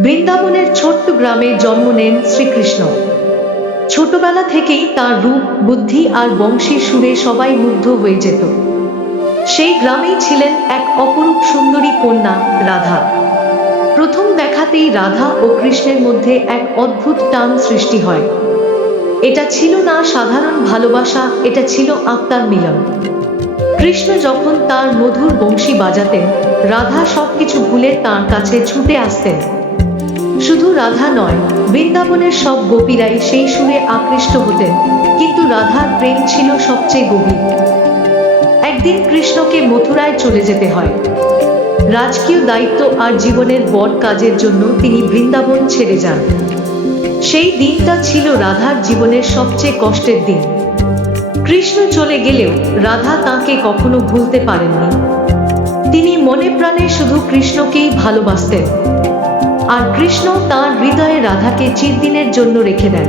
বৃন্দাবনের ছোট্ট গ্রামে জন্ম নেন শ্রীকৃষ্ণ। ছোটবেলা থেকেই তার রূপ, বুদ্ধি আর বংশীর সুরে সবাই মুগ্ধ হয়ে যেত। সেই গ্রামেই ছিলেন এক অপরূপ সুন্দরী কন্যা, রাধা। প্রথম দেখাতেই রাধা ও কৃষ্ণের মধ্যে এক অদ্ভুত টান সৃষ্টি হয়। এটা ছিল না সাধারণ ভালোবাসা, এটা ছিল আত্মার মিলন। কৃষ্ণ যখন তার মধুর বংশী বাজাতেন, রাধা সবকিছু ভুলে তার কাছে ছুটে আসতেন। শুধু রাধা নয়, বৃন্দাবনের সব গোপীরাই সেই সুরে আকৃষ্ট হতেন, কিন্তু রাধার প্রেম ছিল সবচেয়ে গভীর। একদিন কৃষ্ণকে মথুরায় চলে যেতে হয়। রাজকীয় দায়িত্ব আর জীবনের বড় কাজের জন্য তিনি বৃন্দাবন ছেড়ে যান। সেই দিনটা ছিল রাধার জীবনের সবচেয়ে কষ্টের দিন। কৃষ্ণ চলে গেলেও রাধা তাঁকে কখনো ভুলতে পারেননি। তিনি মনে প্রাণে শুধু কৃষ্ণকেই ভালোবাসতেন, আর কৃষ্ণ তাঁর হৃদয়ে রাধাকে চিরদিনের জন্য রেখে দেন।